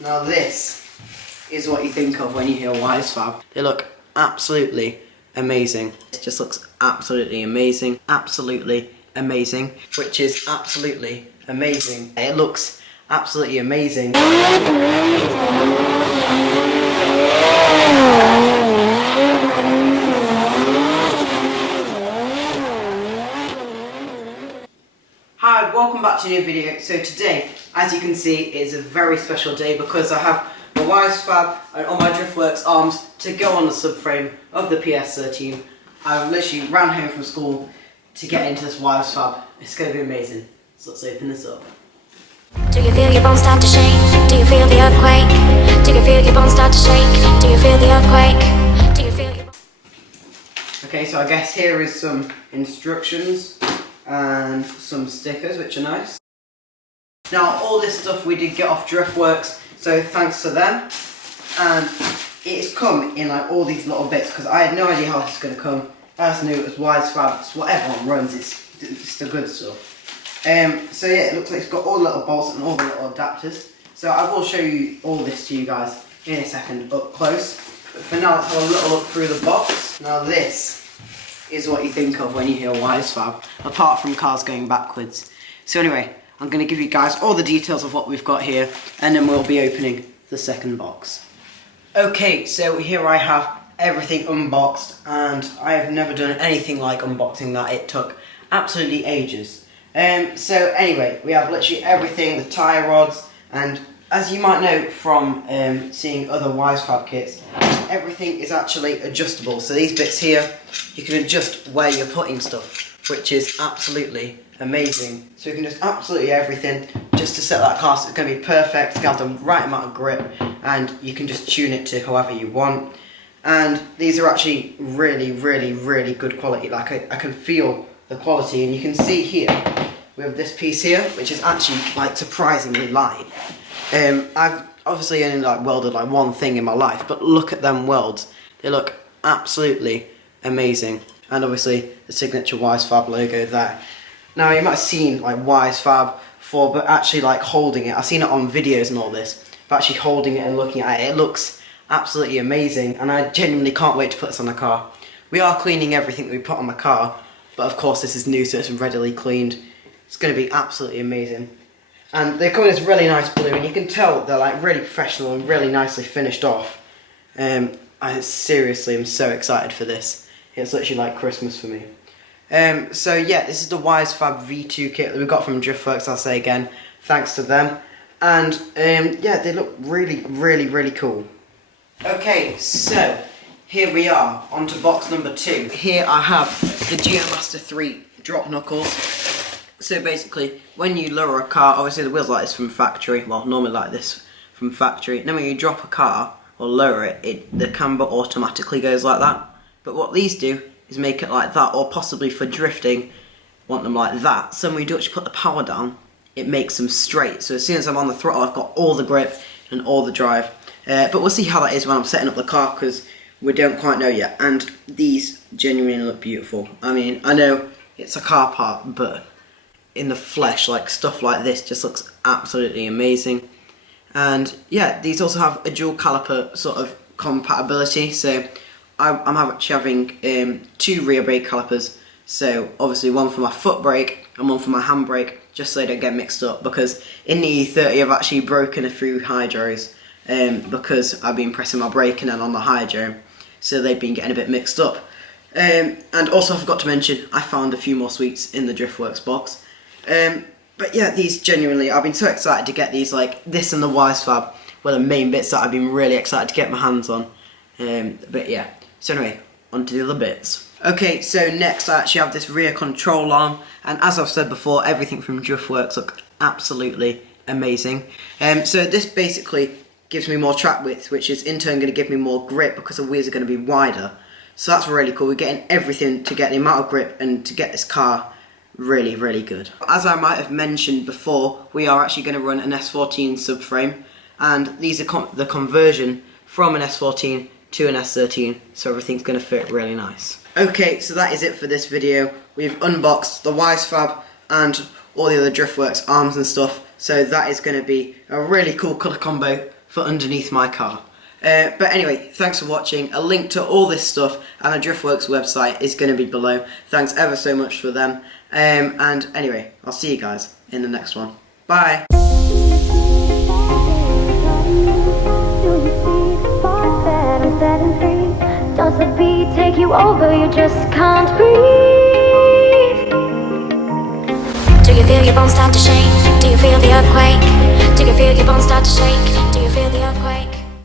Now this is what you think of when you hear Wisefab. They look absolutely amazing. It just looks absolutely amazing. Absolutely amazing. Which is absolutely amazing. It looks absolutely amazing. Hi, welcome back to a new video. So today, as you can see, is a very special day because I have my Wisefab and all my Driftworks arms to go on the subframe of the PS13. I literally ran home from school to get into this Wisefab. It's going to be amazing. So let's open this up. Do you feel your bones start to shake? Do you feel the earthquake? Do you feel your bones start to shake? Do you feel the earthquake? Do you feel your... Okay, so I guess here is some instructions and some stickers, which are nice. Now, all this stuff we did get off Driftworks, so thanks to them. And it's come in like all these little bits because I had no idea how this was going to come. I just knew it was Wisefab. It's what everyone runs. It's the good stuff. So yeah, it looks like it's got all the little bolts and all the little adapters. So I will show you all this to you guys in a second up close. But for now, let's have a little look through the box. Now this is what you think of when you hear Wisefab, apart from cars going backwards. So anyway, I'm going to give you guys all the details of what we've got here, and then we'll be opening the second box. Okay, so here I have everything unboxed, and I have never done anything like unboxing that. It took absolutely ages. So anyway, we have literally everything, the tyre rods, and as you might know from seeing other Wisefab kits, everything is actually adjustable. So these bits here, you can adjust where you're putting stuff, which is absolutely amazing. So you can just absolutely everything just to set that car so it's going to be perfect, it's going to have the right amount of grip, and you can just tune it to however you want. And these are actually really, really, really good quality. Like I can feel the quality, and you can see here, we have this piece here, which is actually like surprisingly light. I've obviously only like welded like one thing in my life, but look at them welds. They look absolutely amazing. And obviously the signature Wisefab logo there. Now you might have seen like Wisefab before, but actually like holding it, I've seen it on videos and all this, but actually holding it and looking at it, it looks absolutely amazing, and I genuinely can't wait to put this on the car. We are cleaning everything that we put on the car, but of course this is new, so it's readily cleaned. It's going to be absolutely amazing. And they come in this really nice blue, and you can tell they're like really professional and really nicely finished off. I seriously am so excited for this. It's literally like Christmas for me. So yeah, this is the Wisefab V2 kit that we got from Driftworks, I'll say again, thanks to them. And yeah, they look really, really, really cool. Okay, so here we are, on to box number 2. Here I have the Geomaster 3 drop knuckles. So basically, when you lower a car, obviously the wheels like this from factory, well normally like this from factory, and then when you drop a car or lower it, the camber automatically goes like that. But what these do is make it like that, or possibly for drifting, want them like that. So when you do actually put the power down, it makes them straight. So as soon as I'm on the throttle, I've got all the grip and all the drive. But we'll see how that is when I'm setting up the car, because we don't quite know yet. And these genuinely look beautiful. I mean, I know it's a car part, but in the flesh, like stuff like this just looks absolutely amazing. And yeah, these also have a dual caliper sort of compatibility, so I'm actually having 2 rear brake calipers, so obviously one for my foot brake and one for my hand brake, just so they don't get mixed up, because in the E30 I've actually broken a few hydros because I've been pressing my brake and then on the hydro, so they've been getting a bit mixed up. And also I forgot to mention, I found a few more sweets in the Driftworks box. But yeah, these genuinely, I've been so excited to get these. Like this and the Wisefab were the main bits that I've been really excited to get my hands on. But yeah, so anyway, on to the other bits. Okay, so next I actually have this rear control arm, and as I've said before, everything from Driftworks look absolutely amazing. So this basically gives me more track width, which is in turn going to give me more grip because the wheels are going to be wider. So that's really cool. We're getting everything to get the amount of grip and to get this car really, really good. As I might have mentioned before, we are actually going to run an S14 subframe, and these are the conversion from an S14 to an S13, so everything's going to fit really nice. Okay, so that is it for this video. We've unboxed the Wisefab and all the other Driftworks arms and stuff, so that is going to be a really cool colour combo for underneath my car. But anyway, thanks for watching. A link to all this stuff and the Driftworks website is going to be below. Thanks ever so much for them. And anyway, I'll see you guys in the next one. Bye. Does the beat take you over? You just can't breathe. Do you feel your bones start to shake? Do you feel the earthquake? Do you feel your bones start to shake? Do you feel the earthquake?